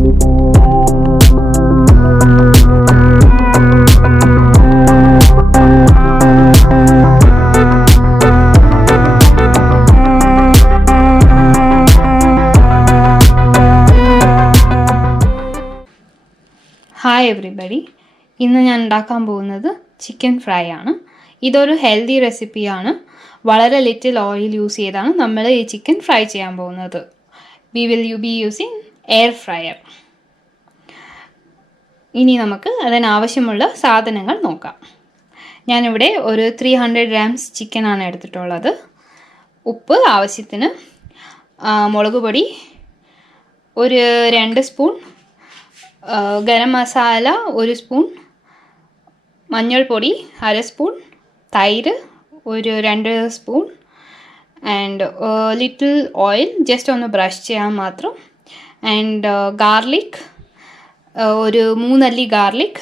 Hi everybody, ഇന്ന് ഞാൻ ഉണ്ടാക്കാൻ പോകുന്നത് ചിക്കൻ ഫ്രൈ ആണ്. ഇതൊരു ഹെൽത്തി റെസിപ്പിയാണ്. വളരെ ലിറ്റിൽ ഓയിൽ യൂസ് ചെയ്താണ് നമ്മൾ ഈ ചിക്കൻ ഫ്രൈ ചെയ്യാൻ പോകുന്നത്. We will be using air fryer. ഇനി നമുക്ക് അതിനാവശ്യമുള്ള സാധനങ്ങൾ നോക്കാം. ഞാനിവിടെ ഒരു 300 grams ചിക്കനാണ് എടുത്തിട്ടുള്ളത്. ഉപ്പ് ആവശ്യത്തിന്, മുളക് പൊടി ഒരു 2 സ്പൂൺ, ഗരം മസാല 1 സ്പൂൺ, മഞ്ഞൾപ്പൊടി 1/2 സ്പൂൺ, തൈര് ഒരു 2 spoon, and little oil just ഒന്ന് ബ്രഷ് ചെയ്യാൻ മാത്രം, ആൻഡ് ഗാർലിക് ഒരു 3 അല്ലി garlic,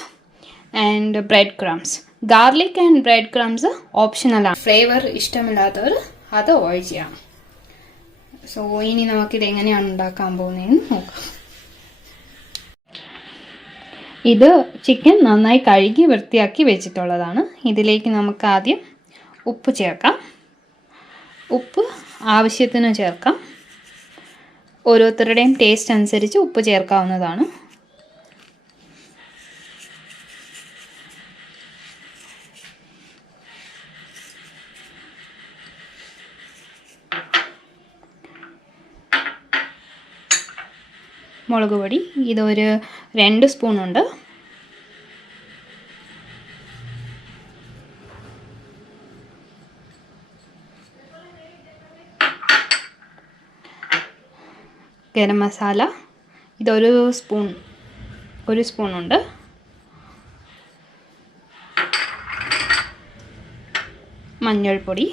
and bread crumbs. Garlic and bread crumbs ഓപ്ഷണലാണ്. ഫ്ലേവർ ഇഷ്ടമില്ലാത്തവർ അത് അവോയ്ഡ് ചെയ്യാം. സോ ഇനി നമുക്കിത് എങ്ങനെയാണ് ഉണ്ടാക്കാൻ പോകുന്നതെന്ന് നോക്കാം. ഇത് ചിക്കൻ നന്നായി കഴുകി വൃത്തിയാക്കി വെച്ചിട്ടുള്ളതാണ്. ഇതിലേക്ക് നമുക്ക് ആദ്യം ഉപ്പ് ചേർക്കാം. ഉപ്പ് ആവശ്യത്തിന് ചേർക്കാം. ഓരോരുത്തരുടെയും ടേസ്റ്റ് അനുസരിച്ച് ഉപ്പ് ചേർക്കാവുന്നതാണ്. മുളക് പൊടി ഇതൊരു 2 സ്പൂൺ ഉണ്ട്. ഗരം മസാല ഇതൊരു സ്പൂൺ, 1 സ്പൂൺ ഉണ്ട്. മഞ്ഞൾപ്പൊടി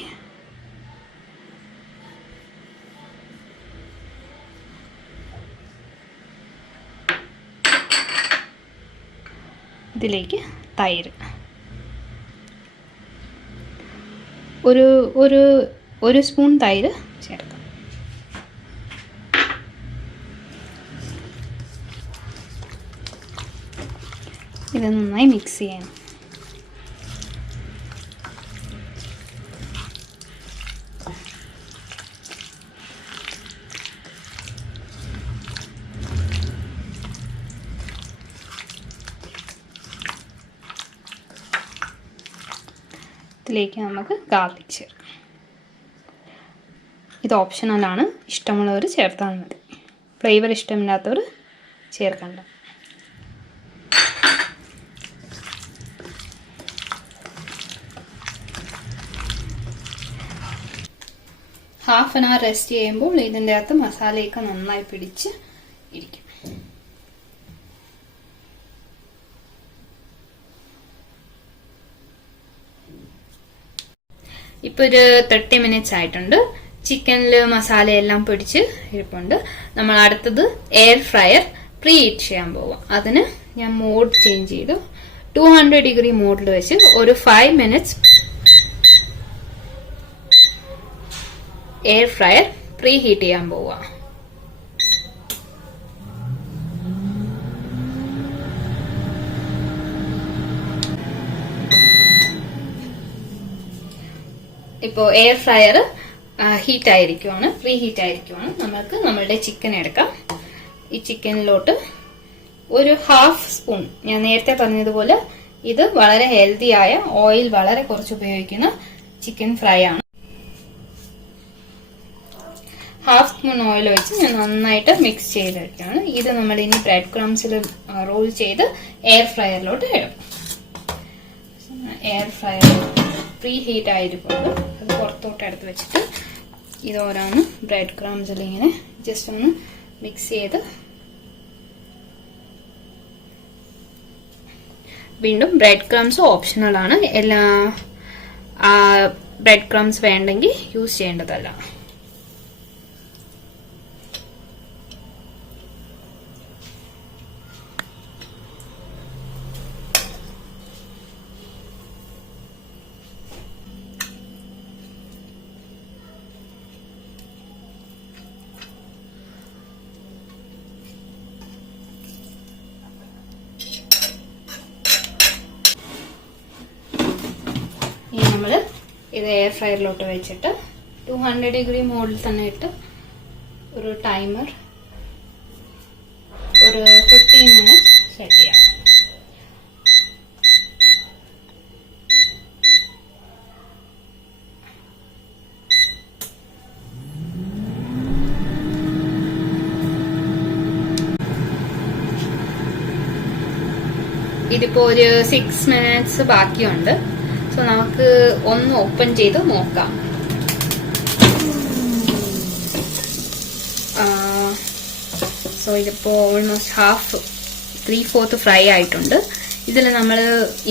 ഇതിലേക്ക് തൈര് ഒരു സ്പൂൺ തൈര് ചേർക്കാം. ഇത് നന്നായി മിക്സ് ചെയ്യണം. ഇതിലേക്ക് നമുക്ക് ഗാർലിക് ചേർക്കാം. ഇത് ഓപ്ഷണലാണ്, ഇഷ്ടമുള്ളവർ ചേർത്താൽ മതി. ഫ്ലേവർ ഇഷ്ടമില്ലാത്തവർ ചേർക്കണ്ട. ഹാഫ് ആൻ അവർ റെസ്റ്റ് ചെയ്യുമ്പോൾ ഇതിൻ്റെ അകത്ത് മസാലയൊക്കെ നന്നായി പിടിച്ച് ഇരിക്കും. ഇപ്പോൾ ഒരു 30 minutes ആയിട്ടുണ്ട്. ചിക്കനിൽ മസാലയെല്ലാം പിടിച്ച് ഇരിപ്പുണ്ട്. നമ്മൾ അടുത്തത് എയർ ഫ്രയർ പ്രീ ഹീറ്റ് ചെയ്യാൻ പോവാം. അതിന് ഞാൻ മോഡ് ചേഞ്ച് ചെയ്തു. 200 degree മോഡിൽ വെച്ച് ഒരു 5 minutes air fryer preheat ചെയ്യാൻ പോവാം. ഇപ്പോൾ എയർ ഫ്രയർ ഹീറ്റ് ആയിരിക്കുവാണ്, പ്രീ ഹീറ്റ് ആയിരിക്കുവാണ്. നമുക്ക് നമ്മളുടെ ചിക്കൻ എടുക്കാം. ഈ ചിക്കനിലോട്ട് ഒരു 1/2 സ്പൂൺ, ഞാൻ നേരത്തെ പറഞ്ഞതുപോലെ ഇത് വളരെ ഹെൽത്തി ആയ ഓയിൽ വളരെ കുറച്ച് ഉപയോഗിക്കുന്ന ചിക്കൻ ഫ്രൈ ആണ്. 1/2 സ്പൂൺ ഓയിൽ ഒഴിച്ച് ഞാൻ നന്നായിട്ട് മിക്സ് ചെയ്തെടുക്കുകയാണ്. ഇത് നമ്മൾ ഇനി ബ്രെഡ് ക്രംസിൽ റോൾ ചെയ്ത് എയർ ഫ്രയറിലോട്ട് ഇടും. എയർ ഫ്രയർ പ്രീ ഹീറ്റ് ആയിരിക്കുമ്പോൾ അത് പുറത്തോട്ട് എടുത്ത് വെച്ചിട്ട് ഇത് ഓരോന്ന് ബ്രെഡ് ക്രംസിൽ ഇങ്ങനെ ജസ്റ്റ് ഒന്ന് മിക്സ് ചെയ്ത് വീണ്ടും ബ്രെഡ് ക്രംസ് ഓപ്ഷണൽ ആണ്. എല്ലാ ബ്രെഡ് ക്രംസ് വേണ്ടെങ്കിൽ യൂസ് ചെയ്യേണ്ടതല്ല. നമ്മൾ ഇത് എയർ ഫ്രയറിലോട്ട് വെച്ചിട്ട് 200 ഡിഗ്രി മോഡിൽ തന്നെ ഇട്ട് ഒരു ടൈമർ ഒരു 15 മിനിറ്റ്സ് സെറ്റ് ചെയ്യാം. ഇതിപ്പോ ഒരു 6 മിനിറ്റ്സ് ബാക്കിയുണ്ട്. സോ നമുക്ക് ഒന്ന് ഓപ്പൺ ചെയ്ത് നോക്കാം. സോ ഇതിപ്പോ ഓൾമോസ്റ്റ് 3/4 ഫ്രൈ ആയിട്ടുണ്ട്. ഇതിൽ നമ്മൾ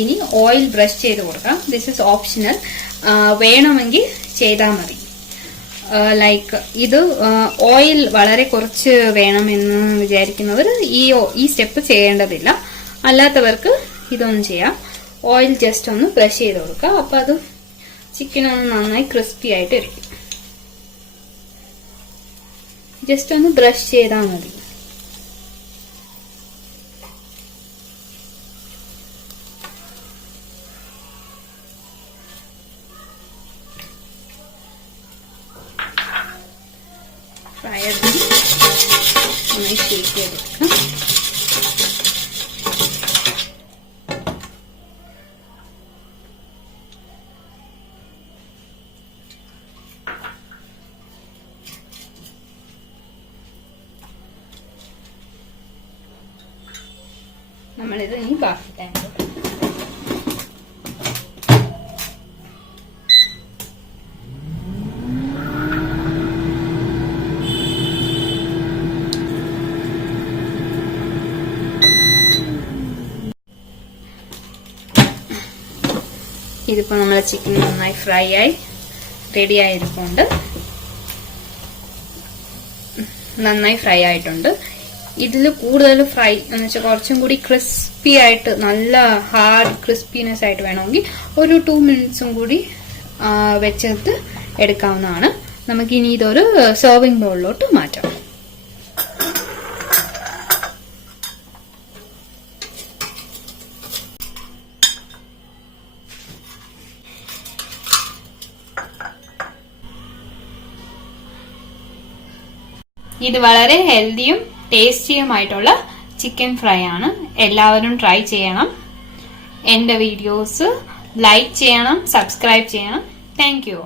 ഇനി ഓയിൽ ബ്രഷ് ചെയ്ത് കൊടുക്കാം. ദിസ് ഇസ് ഓപ്ഷണൽ, വേണമെങ്കിൽ ചെയ്താൽ മതി. ലൈക്ക് ഇത് ഓയിൽ വളരെ കുറച്ച് വേണമെന്ന് വിചാരിക്കുന്നവർ ഈ സ്റ്റെപ്പ് ചെയ്യേണ്ടതില്ല. അല്ലാത്തവർക്ക് ഇതൊന്നും ചെയ്യാം. ഓയിൽ ജസ്റ്റ് ഒന്ന് ബ്രഷ് ചെയ്ത് കൊടുക്കുക. അപ്പൊ അത് ചിക്കൻ ഒന്ന് നന്നായി ക്രിസ്പി ആയിട്ട് ഇരിക്കും. ജസ്റ്റ് ഒന്ന് ബ്രഷ് ചെയ്താൽ മതി. ഫ്രയർ നന്നായി ഷേക്ക് ചെയ്തെടുക്കാം. നമ്മളിത് ഇനി ബാക്കി ടൈം ഇതിപ്പോ നമ്മളെ ചിക്കൻ നന്നായി ഫ്രൈ ആയി റെഡി ആയിരിക്കുന്നുണ്ട്. നന്നായി ഫ്രൈ ആയിട്ടുണ്ട്. ഇതിൽ കൂടുതൽ ഫ്രൈ എന്ന് വെച്ചാൽ കുറച്ചും കൂടി ക്രിസ്പി ആയിട്ട് നല്ല ഹാർഡ് ക്രിസ്പിനെസ് ആയിട്ട് വേണമെങ്കിൽ ഒരു 2 മിനിറ്റ്സും കൂടി വെച്ചിട്ട് എടുക്കാവുന്നതാണ്. നമുക്കിനി ഇതൊരു സെർവിങ് ബൗളിലോട്ട് മാറ്റാം. ഇത് വളരെ ഹെൽത്തിയും ടേസ്റ്റിയുമായിട്ടുള്ള ചിക്കൻ ഫ്രൈ ആണ്. എല്ലാവരും ട്രൈ ചെയ്യണം. എൻ്റെ വീഡിയോസ് ലൈക്ക് ചെയ്യണം, സബ്സ്ക്രൈബ് ചെയ്യണം. Thank you.